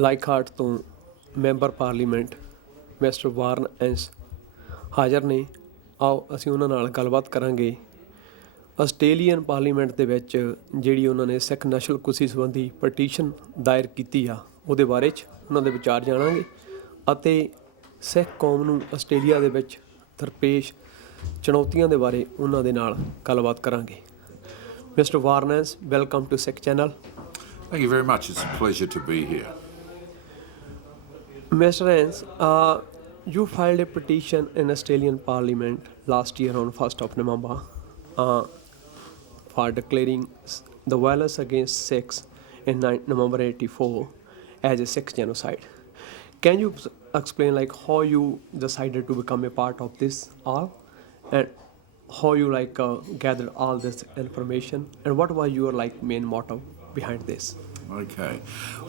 ਲਾਈਕਹਾਰਟ ਤੋਂ member parliament mister ਵਾਰਨ S ਹਾਜ਼ਰ ਨੇ। ਆਓ ਅਸੀਂ ਉਹਨਾਂ ਨਾਲ ਗੱਲਬਾਤ ਕਰਾਂਗੇ। ਆਸਟ੍ਰੇਲੀਅਨ ਪਾਰਲੀਮੈਂਟ ਦੇ ਵਿੱਚ ਜਿਹੜੀ ਉਹਨਾਂ ਨੇ ਸਿੱਖ ਨਸਲਕੁਸ਼ੀ ਸੰਬੰਧੀ ਪਟੀਸ਼ਨ ਦਾਇਰ ਕੀਤੀ ਆ, ਉਹਦੇ ਬਾਰੇ 'ਚ ਉਹਨਾਂ ਦੇ ਵਿਚਾਰ ਜਾਣਾਂਗੇ ਅਤੇ ਸਿੱਖ ਕੌਮ ਨੂੰ ਆਸਟ੍ਰੇਲੀਆ ਦੇ ਵਿੱਚ ਦਰਪੇਸ਼ ਚੁਣੌਤੀਆਂ ਦੇ ਬਾਰੇ ਉਹਨਾਂ ਦੇ ਨਾਲ ਗੱਲਬਾਤ ਕਰਾਂਗੇ। ਮਿਸਟਰ ਵਾਰਨੈਂਸ, welcome to Sikh channel. Thank you very much. It's a pleasure to be here. Mr. Hans, you filed a petition in Australian Parliament last year on 1st of November for declaring the violence against Sikhs in November 84 as a Sikh genocide. Can you explain how you decided to become a part of this all, and how you gathered all this information, and what was your main motto behind this? Okay.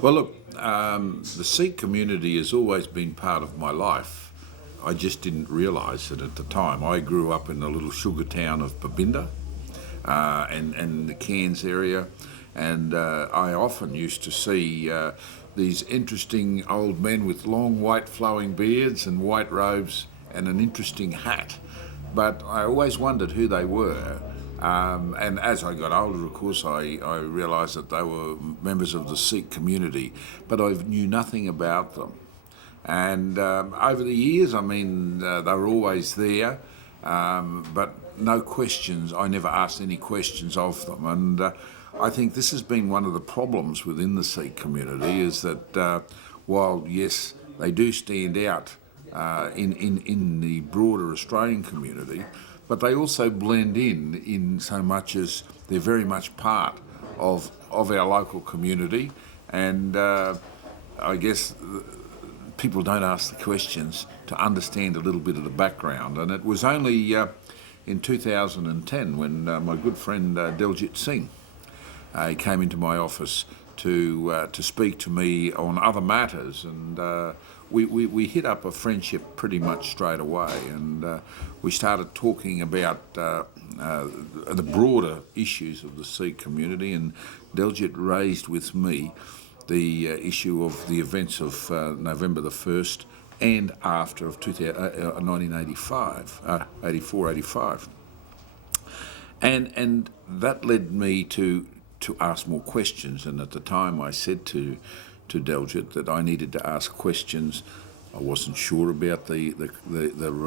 Well, look, the Sikh community has always been part of my life. I just didn't realise it at the time. I grew up in the little sugar town of Babinda and the Cairns area, and I often used to see these interesting old men with long white flowing beards and white robes and an interesting hat. But I always wondered who they were. And as I got older, of course, I realised that they were members of the Sikh community, but I knew nothing about them. And over the years, they were always there, but no questions. I never asked any questions of them. And I think this has been one of the problems within the Sikh community, is that while, yes, they do stand out in the broader Australian community, but they also blend in so much as they're very much part of our local community. And I guess people don't ask the questions to understand a little bit of the background. And it was only in 2010 when my good friend Diljit Singh came into my office to speak to me on other matters, and we hit up a friendship pretty much straight away, and we started talking about the broader issues of the Sikh community, and Diljit raised with me the issue of the events of November the 1st and after of 1985, 84-85. And that led me to ask more questions, and at the time I said to Diljit that I needed to ask questions. I wasn't sure about the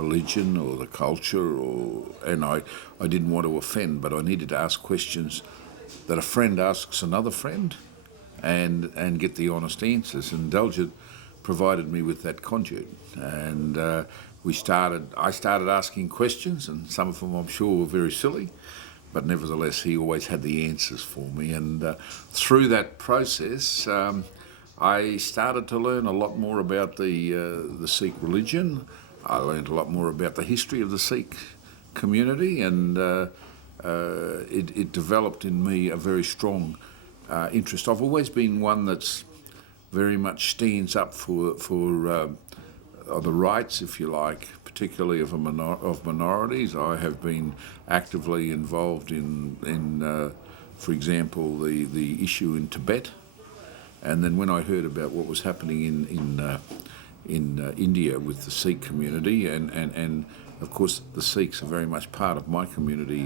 religion or the culture, and I didn't want to offend, but I needed to ask questions that a friend asks another friend, and get the honest answers. And Diljit provided me with that conduit, and I started asking questions, and some of them I'm sure were very silly, but nevertheless he always had the answers for me. And through that process I started to learn a lot more about the Sikh religion. I learned a lot more about the history of the Sikh community, and it developed in me a very strong interest. I've always been one that's very much stands up for the rights, if you like, particularly of minorities. I have been actively involved in for example, the issue in Tibet. And then when I heard about what was happening in India with the Sikh community, and of course the Sikhs are very much part of my community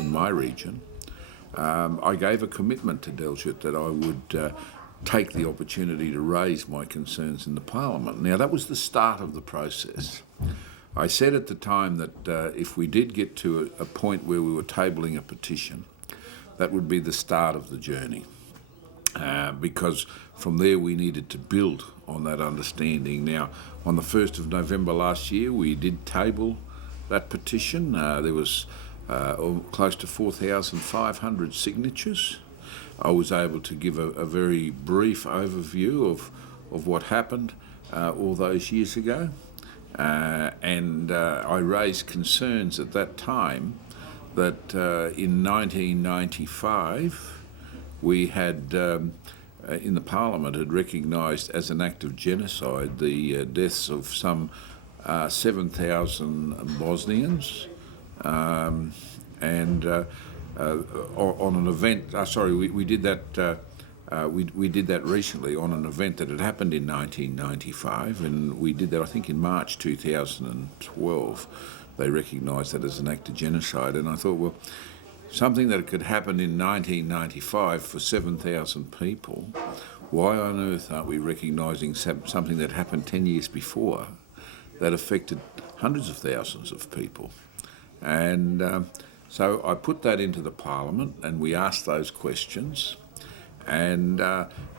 in my region, I gave a commitment to Diljit that I would take the opportunity to raise my concerns in the Parliament. Now that was the start of the process. I said at the time that if we did get to a point where we were tabling a petition, that would be the start of the journey. Because from there we needed to build on that understanding. Now, on the 1st of November last year, we did table that petition. There was close to 4,500 signatures. I was able to give a very brief overview of what happened all those years ago. And I raised concerns at that time that in 1995, we had, in the Parliament, had recognised as an act of genocide the deaths of some 7,000 Bosnians, and on an event, we did that We did that recently on an event that had happened in 1995, and we did that, I think, in March 2012. They recognised that as an act of genocide, and I thought, well, something that could happen in 1995 for 7,000 people, why on earth aren't we recognising something that happened 10 years before that affected hundreds of thousands of people? And so I put that into the Parliament, and we asked those questions. And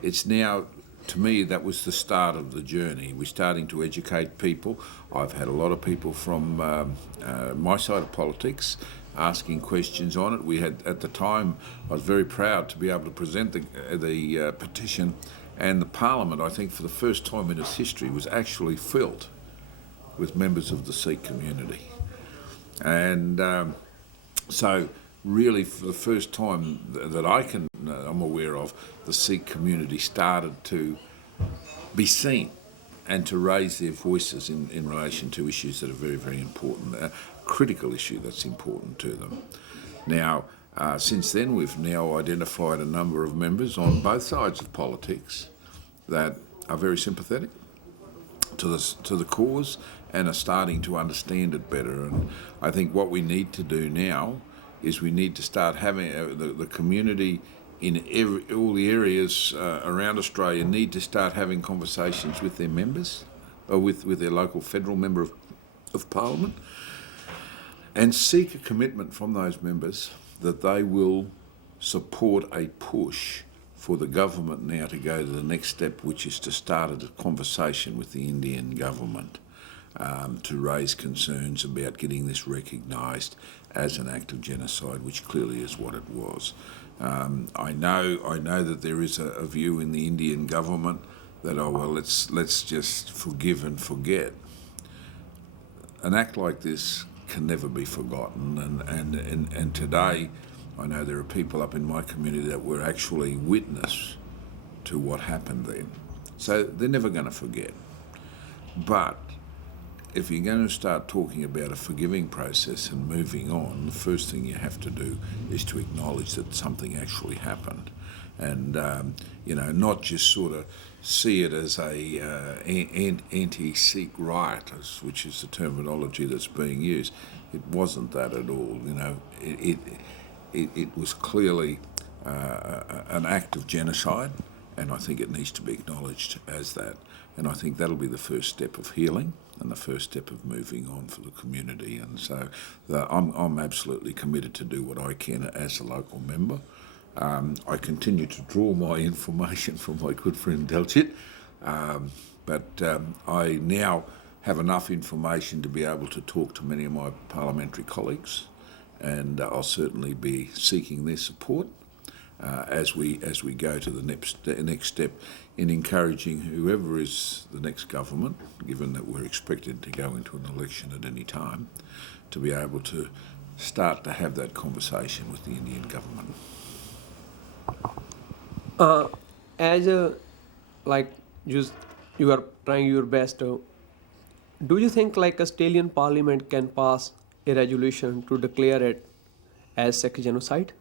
it's now, to me, that was the start of the journey. We're starting to educate people. I've had a lot of people from my side of politics asking questions on it. We had, at the time, I was very proud to be able to present the petition, and the Parliament, I think for the first time in its history, was actually filled with members of the Sikh community. And so really for the first time that I'm aware of, the Sikh community started to be seen and to raise their voices in relation to issues that are very, very important, a critical issue that's important to them. Now, since then, we've now identified a number of members on both sides of politics that are very sympathetic to the cause and are starting to understand it better. And I think what we need to do now is we need to start having the community in all the areas around Australia need to start having conversations with their members, or with their local federal member of Parliament, and seek a commitment from those members that they will support a push for the government now to go to the next step, which is to start a conversation with the Indian government to raise concerns about getting this recognised as an act of genocide, which clearly is what it was. I know that there is a view in the Indian government that, oh well, let's just forgive and forget. An act like this can never be forgotten, and today I know there are people up in my community that were actually witness to what happened then. So they're never going to forget. But if you're going to start talking about a forgiving process and moving on, the first thing you have to do is to acknowledge that something actually happened, and not just sort of see it as a anti-Sikh riot, which is the terminology that's being used. It wasn't that at all. It was clearly an act of genocide, and I think it needs to be acknowledged as that. And I think that'll be the first step of healing and the first step of moving on for the community. And so I'm absolutely committed to do what I can as a local member. I continue to draw my information from my good friend Delchit, but I now have enough information to be able to talk to many of my parliamentary colleagues, and I'll certainly be seeking their support as we go to the next step in encouraging whoever is the next government, given that we're expected to go into an election at any time, to be able to start to have that conversation with the Indian government. You are trying your best, do you think like Australian Parliament can pass a resolution to declare it as Sikh genocide?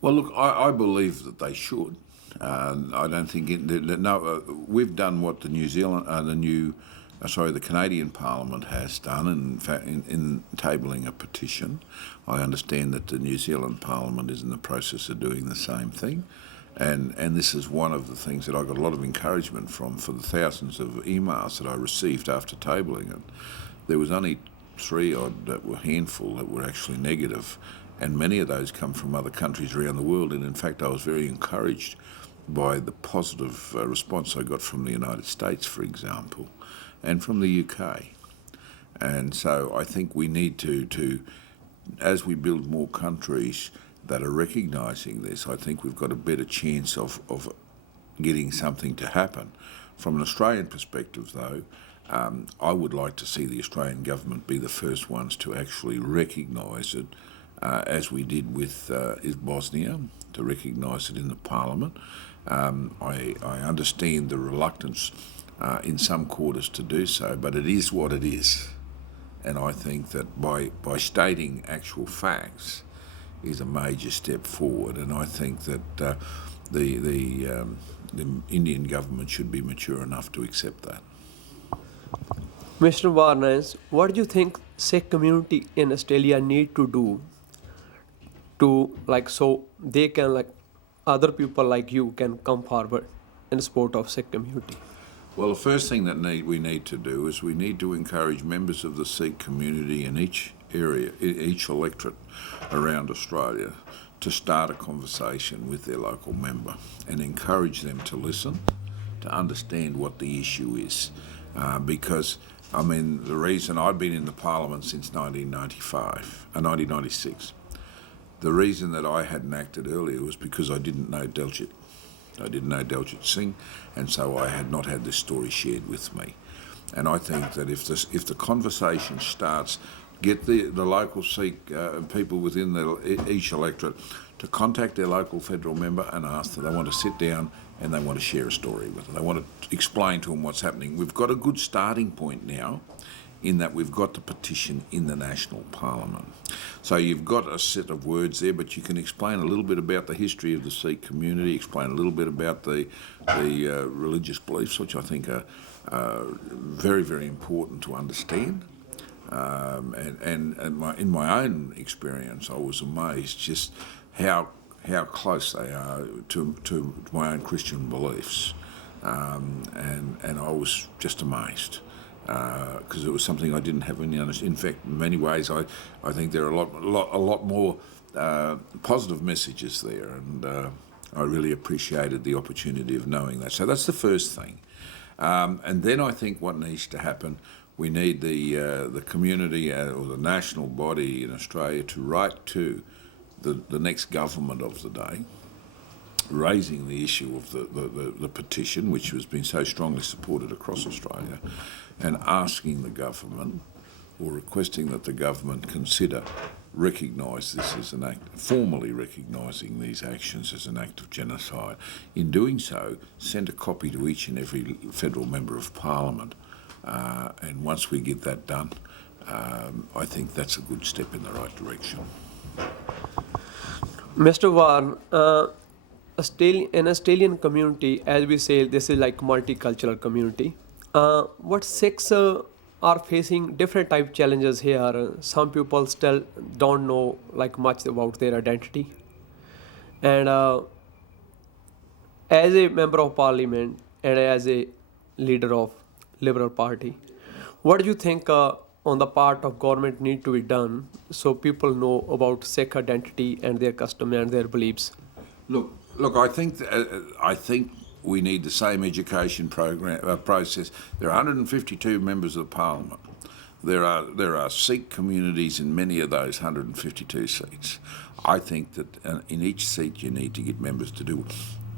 Well, look, I believe that they should. I don't think we've done what the Canadian Parliament has done, in fact, in tabling a petition. I understand that the New Zealand Parliament is in the process of doing the same thing, and this is one of the things that I got a lot of encouragement from for the thousands of emails that I received after tabling it. There was only handful that were actually negative, and many of those come from other countries around the world. And in fact, I was very encouraged by the positive response I got from the United States, for example, and from the UK. And so I think we need to as we build more countries that are recognising this, I think we've got a better chance of getting something to happen. From an Australian perspective, though, I would like to see the Australian government be the first ones to actually recognise it, as we did with Bosnia, to recognise it in the Parliament. I understand the reluctance in some quarters to do so, but it is what it is. And I think that by stating actual facts, is a major step forward, and I think that the Indian government should be mature enough to accept that. Mr. Warnes, what do you think Sikh community in Australia need to do to so they can other people like you can come forward in support of Sikh community? Well, the first thing that we need to do is we need to encourage members of the Sikh community in each area, each electorate around Australia, to start a conversation with their local member and encourage them to listen, to understand what the issue is. Because, I mean, the reason I've been in the Parliament since 1996, the reason that I hadn't acted earlier was because I didn't know Daljeet. I didn't know Daljeet Singh, and so I had not had this story shared with me. And I think that if the conversation starts, get the local Sikh people within each electorate to contact their local federal member and ask that they want to sit down and they want to share a story with them. They want to explain to them what's happening. We've got a good starting point now in that we've got the petition in the National Parliament. So you've got a set of words there, but you can explain a little bit about the history of the Sikh community, explain a little bit about the religious beliefs, which I think are very, very important to understand. In my own experience, I was amazed just how close they are to my own Christian beliefs, and I was just amazed because it was something I didn't have any understanding. In fact, in many ways, I think there are a lot more positive messages there, and I really appreciated the opportunity of knowing that. So that's the first thing, and then I think what needs to happen. We need the community or the national body in Australia to write to the next government of the day, raising the issue of the petition, which has been so strongly supported across Australia, and asking the government or requesting that the government consider recognise this as an act, formally recognising these actions as an act of genocide. In doing so, send a copy to each and every federal member of Parliament. And once we get that done, I think that's a good step in the right direction. Mr. Warren, in Australian community, as we say, this is like multicultural community. What Sikhs are facing different type challenges here. Some people still don't know much about their identity, and as a member of Parliament and as a leader of Liberal Party, what do you think on the part of government need to be done so people know about Sikh identity and their custom and their beliefs? Look. I think we need the same education process. There are 152 members of Parliament. There are Sikh communities in many of those 152 seats. I think that in each seat you need to get members to do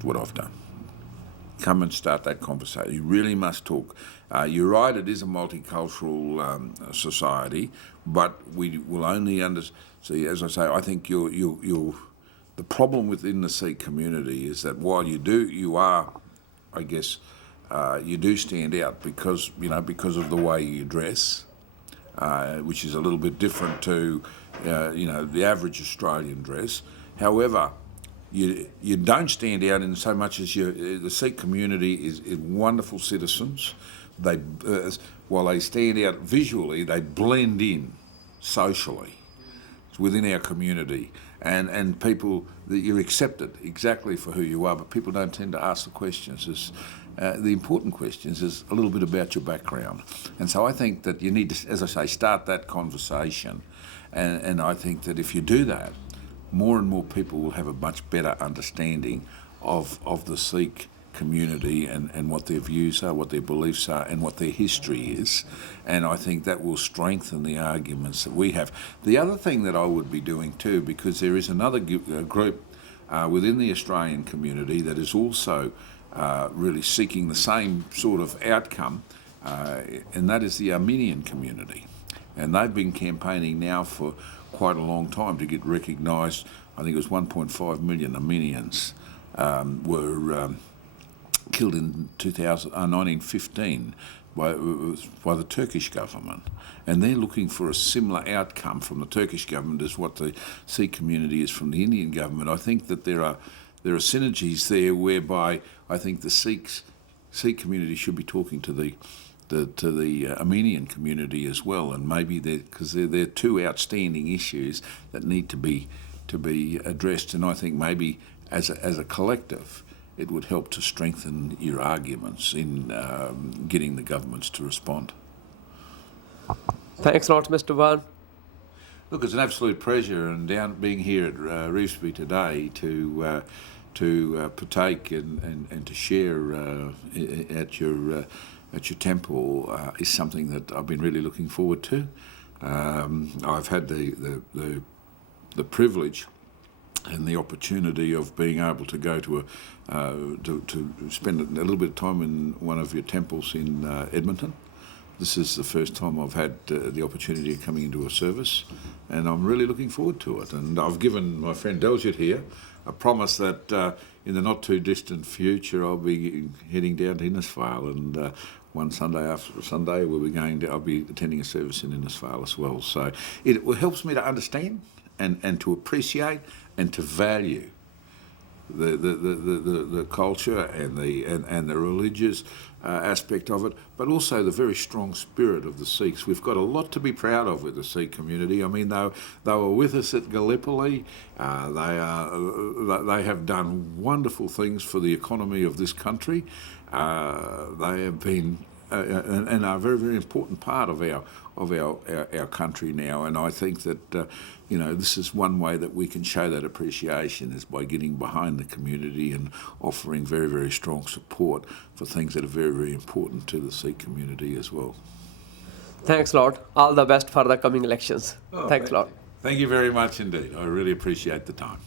what I've done. Come and start that conversation. You really must talk. You're right, it is a multicultural society, but we will only see, as I say, I think the problem within the Sikh community is that while you do stand out because of the way you dress, which is a little bit different to the average Australian dress. However, you don't stand out in so much as the Sikh community is wonderful citizens. They while they stand out visually, they blend in socially within our community, and people that you're accepted exactly for who you are, but people don't tend to ask the questions. The important questions is a little bit about your background, and so I think that you need to, as I say, start that conversation, and I think that if you do that, more and more people will have a much better understanding of the Sikh community and what their views are, what their beliefs are, and what their history is. And I think that will strengthen the arguments that we have. The other thing that I would be doing too, because there is another group within the Australian community that is also really seeking the same sort of outcome, and that is the Armenian community. And they've been campaigning now for quite a long time to get recognised. I think it was 1.5 million Armenians were killed in 1915 by the Turkish government, and they're looking for a similar outcome from the Turkish government as what the Sikh community is from the Indian government. I think that there are synergies there whereby I think the Sikh community should be talking to the Armenian community as well, and maybe because they're two outstanding issues that need to be addressed, and I think maybe as a collective it would help to strengthen your arguments in getting the governments to respond. Thanks a lot, Mr. Warren. Look, it's an absolute pleasure, and being here at Revesby today to partake and to share at your temple is something that I've been really looking forward to. I've had the privilege and the opportunity of being able to go to spend a little bit of time in one of your temples in Edmonton. This is the first time I've had the opportunity of coming into a service, and I'm really looking forward to it. And I've given my friend Leichhardt here a promise that in the not too distant future I'll be heading down to Innisfail, and one Sunday after Sunday I'll be attending a service in Innisfail as well. So it helps me to understand and to appreciate and to value the culture and the religious aspect of it, but also the very strong spirit of the Sikhs. We've got a lot to be proud of with the Sikh community. I mean, they were with us at Gallipoli. They have done wonderful things for the economy of this country. They have been and are a very, very important part of our country now. And I think that this is one way that we can show that appreciation is by getting behind the community and offering very, very strong support for things that are very, very important to the Sikh community as well. Thanks a lot. All the best for the coming elections. Thanks a lot. Thank you very much indeed. I really appreciate the time.